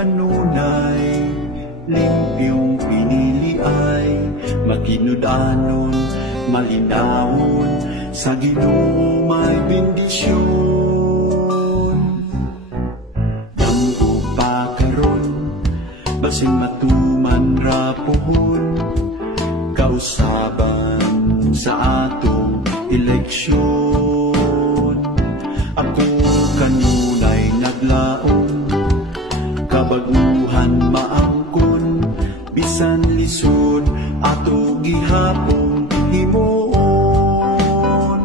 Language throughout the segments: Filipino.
kanunay limpyong pinili ay makinudanon, malinawon, sa Ginoo may bendisyon. Danggo pa karon, basin matuman ra puhon, kausaban sa atong eleksyon. Ako kanunay naglaom, kabaguhan maangkon, bisan lisod ato gihapon himuon.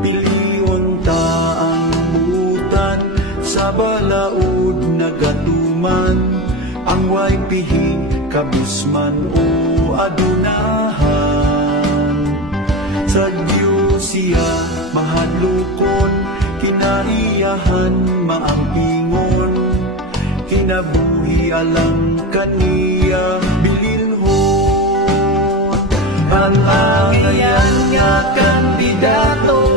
Pilion ta ang butan sa balaod nagatuman, ang way pihi kabusman o adunahan. Sa Diyos siya mahadlokon, kinaiyahan maampingon, kinabuhi alang kaniya bilinhon. Ang angayan nga kandidato